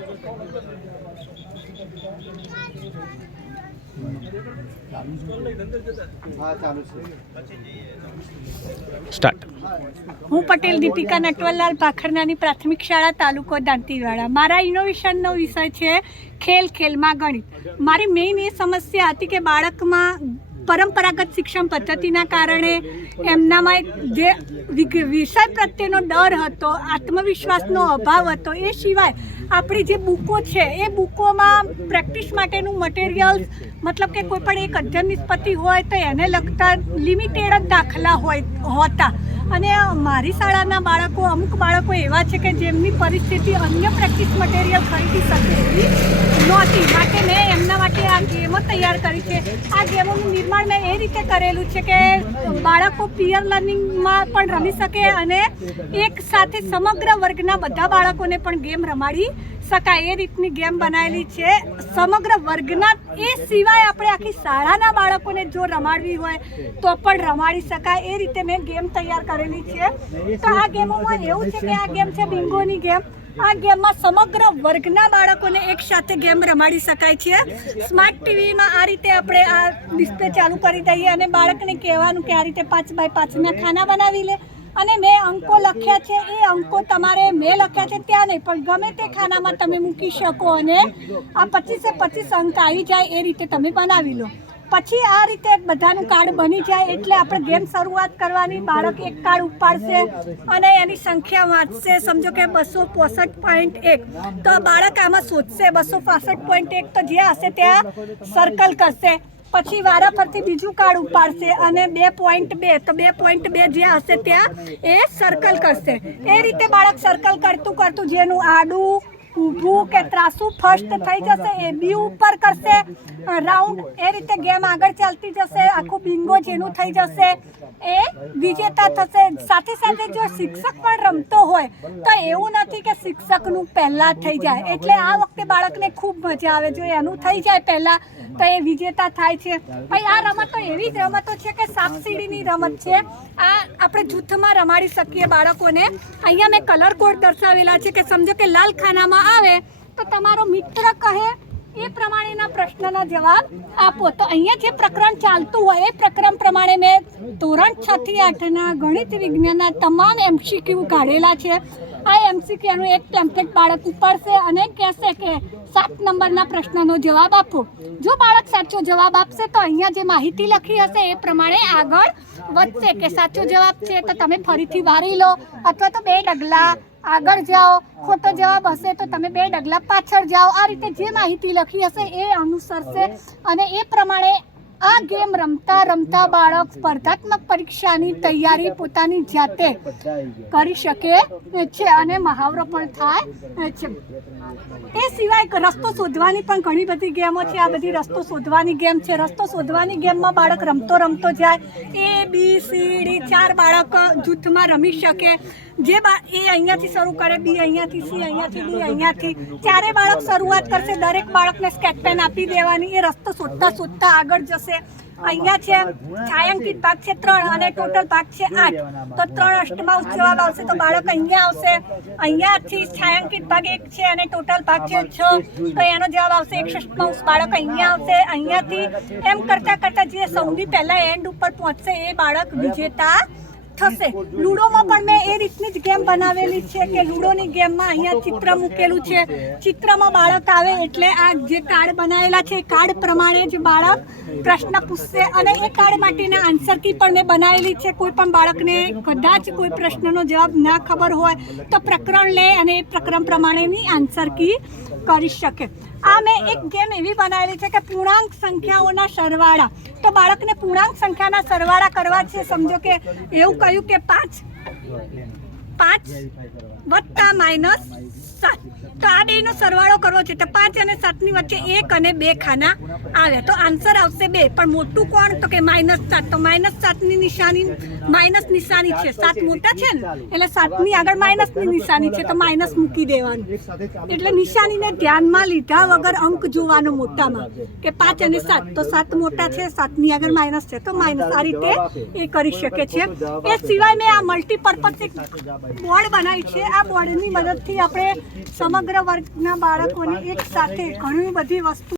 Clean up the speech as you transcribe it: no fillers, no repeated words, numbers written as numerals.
હું પટેલ દીપિકા નટવરલાલ ભાખરનાની પ્રાથમિક શાળા તાલુકો દાંતીવાડા. મારા ઇનોવેશનનો વિષય છે ખેલ ખેલમાં ગણિત. મારી મેઇન એ સમસ્યા હતી કે બાળકમાં પરંપરાગત શિક્ષણ પદ્ધતિના કારણે એમનામાં જે વિષય પ્રત્યેનો ડર હતો, આત્મવિશ્વાસનો અભાવ હતો. એ સિવાય આપણી જે બુકો છે એ બુકોમાં પ્રેક્ટિસ માટેનું મટીરિયલ્સ, મતલબ કે કોઈ પણ એક અધ્યયન નિષ્પત્તિ હોય તો એને લગતા લિમિટેડ જ દાખલા હોતા. અને મારી શાળાના બાળકો, અમુક બાળકો એવા છે કે જેમની પરિસ્થિતિ અન્ય પ્રેક્ટિસ મટીરિયલ ખરીદી શકે એવી નહોતી. માટે મેં એમના માટે આ ગેમો તૈયાર કરી છે. આ ગેમોનું નિર્માણ મેં એ રીતે કરેલું છે કે બાળકો પીયર લર્નિંગમાં પણ રમી શકે અને એક સાથે સમગ્ર વર્ગના બધા બાળકોને પણ ગેમ રમાડી શકાય એ રીતની ગેમ બનાવેલી છે. સમગ્ર વર્ગના એ સિવાય આપણે આખી શાળાના બાળકોને જો રમાડવી હોય તો પણ રમાડી શકાય એ રીતે મેં ગેમ તૈયાર કરેલી છે. તો આ ગેમોમાં એવું છે કે આ ગેમ છે બિંગોની ગેમ. આ ગેમમાં સમગ્ર વર્ગના બાળકોને એક સાથે ગેમ રમાડી શકાય છે. સ્માર્ટ ટીવીમાં આ રીતે આપણે આ ડિસ્પ્લે ચાલુ કરી દઈએ અને બાળકને કહેવાનું કે આ રીતે 5x5ના ખાના બનાવી લે અને મેં અંકો લખ્યા છે. એ અંકો તમારે મેં લખ્યા છે ત્યાં નહીં, પણ ગમે તે ખાનામાં તમે મૂકી શકો અને આ 25 અંક આવી જાય એ રીતે તમે બનાવી લો. પછી આ રીતે બધાનું કાર્ડ બની જાય એટલે આપણે ગેમ શરૂઆત કરવાની. બાળક એક કાર્ડ ઉપાડશે અને એની સંખ્યા વાંચશે. સમજો કે 265.1 તો બાળક આમાં શોધશે 265.1, તો જે હશે ત્યાં સર્કલ કરશે. પછી વારા પરથી બીજું કાર્ડ ઉપાડશે અને 2.2 તો 2.2 જે હશે ત્યાં એ સર્કલ કરશે. એ રીતે બાળક સર્કલ કરતું જેનું આડું, ઊભું કે ત્રાસું ફર્સ્ટ થઈ જશે એ બી ઉપર કરશે રાઉન્ડ. એ રીતે ગેમ આગળ ચાલતી જશે. આખું બિંગો જેનું થઈ જશે એ વિજેતા થશે. સાથે સાથે જો શિક્ષક પણ રમતો હોય તો એવું નથી કે શિક્ષકનું પહેલાં થઈ જાય, એટલે આ વખતે બાળકને ખૂબ મજા આવે. જો એનું થઈ જાય પહેલાં તો એ વિજેતા થાય છે. ભાઈ આ રમતો એવી જ રમતો છે કે સાપસીડીની રમત છે. આ આપણે જૂથમાં રમાડી શકીએ બાળકોને. અહીંયા મેં કલર કોડ દર્શાવેલા છે કે સમજો કે લાલ ખાનામાં આવે તો તમારો મિત્ર કહે એ પ્રમાણેના પ્રશ્નના જવાબ આપો. તો અહીંયા જે પ્રકરણ ચાલતું હોય એ પ્રકરણ પ્રમાણે મેં ધોરણ 6 થી 8ના ગણિત વિજ્ઞાનના તમામ MCQ કાઢેલા છે. આ MCQનું એક ટેમ્પલેટ બાળક ઉપાડશે અને કહેશે કે 7 નંબરના પ્રશ્નનો જવાબ આપો. જો બાળક સાચો જવાબ આપશે તો અહીંયા જે માહિતી લખી હશે એ પ્રમાણે આગળ વધશે. કે સાચો જવાબ છે તો તમે ફરીથી વારી લો અથવા તો 2 ડગલા આગળ જાઓ. ખોટો જવાબ હશે તો તમે 2 ડગલા પાછળ જાઓ. આ રીતે જે માહિતી લખી હશે એ અનુસરશે અને એ પ્રમાણે આ ગેમ રમતા રમતા બાળક સ્પર્ધાત્મક પરીક્ષાની તૈયારી પોતાની જાતે કરી શકે છે અને મહાવરો પણ થાય છે. એ સિવાય રસ્તો શોધવાની પણ ઘણી બધી ગેમો છે. આ બધી રસ્તો શોધવાની ગેમ છે. રસ્તો શોધવાની ગેમમાં બાળક રમતો જાય. ABCD 4 બાળક જૂથમાં રમી શકે. જે એ અહીંયાથી શરૂ કરે, બી અહીંયાથી, સી અહીંયાથી, ડી અહીંયાથી, ચારે બાળક શરૂઆત કરશે. દરેક બાળકને સ્કેચ પેન આપી દેવાની. એ રસ્તો શોધતા આગળ જશે. અહીંયા છે છાयांકિત ભાગ છે 3 અને ટોટલ ભાગ છે 8. તો 3 અષ્ટમાંશ જવાબ આવશે તો બાળક અહીંયા આવશે. અહીંયાથી છાयांકિત ભાગ 1 છે અને ટોટલ ભાગ છે 6 તો એનો જવાબ આવશે 1 ષષ્ઠમાંશ. બાળક અહીંયા આવશે. અહીંયાથી એમ કરતા જે સૌથી પહેલા એન્ડ ઉપર પહોંચશે એ બાળક વિજેતા થશે. લૂડોમાં પણ મેં એ રીતની જ ગેમ બનાવેલી છે કે લૂડોની ગેમમાં અહીંયા ચિત્ર મૂકેલું છે. ચિત્રમાં બાળક આવે એટલે આ જે કાર્ડ બનાવેલા છે એ કાર્ડ પ્રમાણે જ બાળક પ્રશ્ન પૂછશે અને એ કાર્ડ માટેના આન્સર કી પણ મેં બનાવેલી છે. કોઈ પણ બાળકને કદાચ કોઈ પ્રશ્નનો જવાબ ના ખબર હોય તો પ્રકરણ લે અને એ પ્રકરણ પ્રમાણેની આન્સર કી કરી શકે. આ મેં એક ગેમ એવી બનાવેલી છે કે પૂર્ણાંક સંખ્યાઓના સરવાળા. તો બાળકને પૂર્ણાંક સંખ્યાના સરવાળા કરવા છે. સમજો કે એવું કહ્યું કે 5 વત્તા -7 તો આ બેનો સરવાળો કરવો છે. તો 5 અને 7ની વચ્ચે 1 અને 2 ખાના આવે તો આન્સર આવશે 2. પણ મોટું કોણ? તો કે -7. તો -7ની નિશાની માઇનસ નિશાની છે. 7 મોટા છે ને એટલે 7ની આગળ માઇનસની નિશાની છે તો માઇનસ મૂકી દેવાનું. એટલે નિશાનીને ધ્યાનમાં લીધા વગર અંક જોવાનો મોટામાં કે 5 અને 7 તો 7 મોટા છે, 7ની આગળ માઇનસ છે તો માઇનસ. આ રીતે એ કરી શકે છે. એ સિવાય મેં આ મલ્ટીપર્પઝ એક બોર્ડ બનાવી છે. આ બોર્ડની મદદથી આપણે સમગ્ર વર્ગના બાળકોને એક સાથે ઘણી બધી વસ્તુ